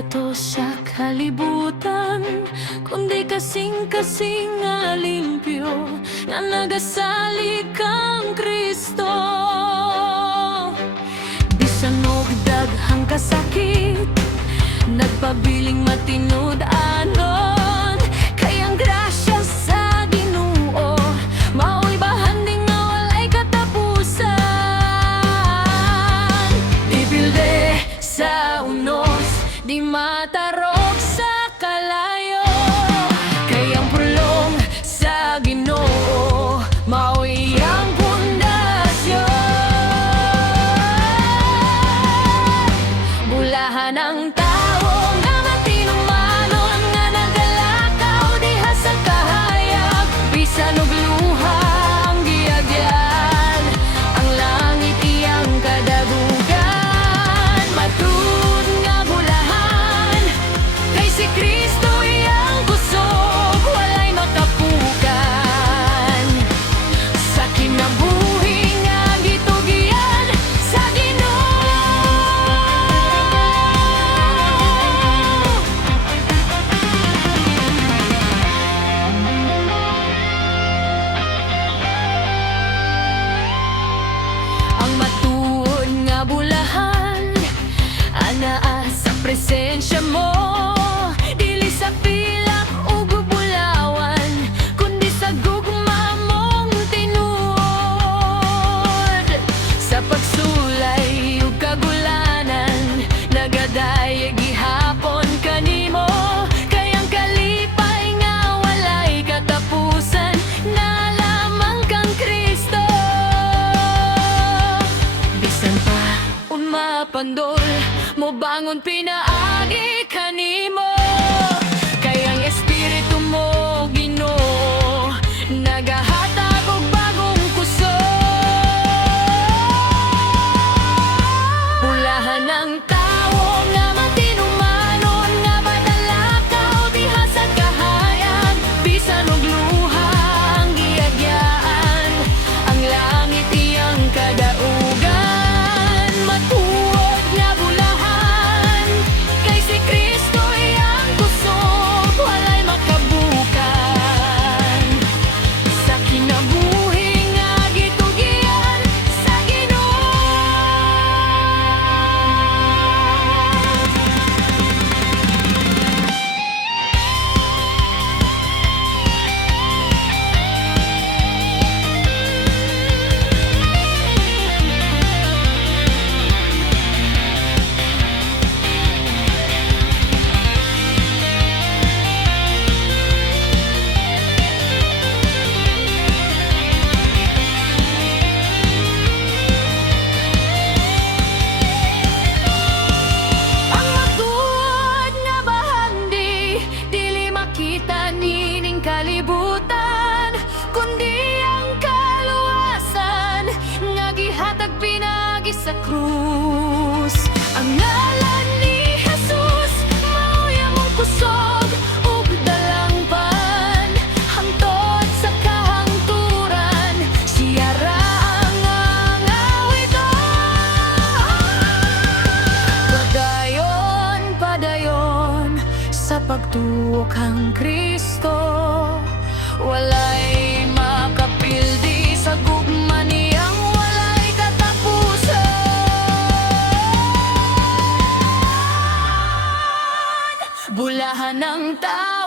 sekreto sa kalibutan, kundi kasing-kasing nga limpyo nga nagasali kang Kristo. Bisan og daghang kasakit, nagpabiling matinud anon, kayang grasya sa Ginoo mao'y bahanding nga walay katapusan. Dipilde sa unos, di matarok sa kalayo, kayang pulong sa Ginoo mao'y ang pundasyon. Bulahan ang tao nga matinumanon, nga nagalakaw diha sa kahayag, bisan og luha ang giagyan, ang langit iyang kadabugan. Matud nga bulahan, kay si Kristo iyang kusog, walay makapukan sa kinabuhi nga gitugian sa Ginoo. Ang matuod nga bulahan, anaa sa presensya mo, dili sa pilak o bulawan, kundi sa gugma mong tinuod. Sa pagsulay ug kagulanan, nagadayeg gihapon kanimo, kayang kalipay nga walay katapusan, na lamang kang Kristo. Bisan pa umapandol, mo bangon pinaagi kanimo, kayang espiritu mo Ginoo nagahatag og bagong kusog. Bulahan ang tawo nga matinumanon, nga badalakaw diha sa kahayag, bisan og luha ang giagyaan, ang langit iyang kadaugan. Matuod nga bulahan, kay si Kristo iyang kusog, walay makabukan sa kinabuhi nga gitugian sa Ginoo. Ang matuod nga bahandi, dili makita nining kalibutan, kundi ang kaluwasan nga gihatag pinagi sa krus. Ang ngalan ni Jesus mao'y among kusog ug dalangpan, hangtod sa kahangturan, siya ra ang awiton. Padayon, padayon sa pagtuo kang Kristo, walay makapildi sa gugma niyang walay katapusan. Bulahan ng tao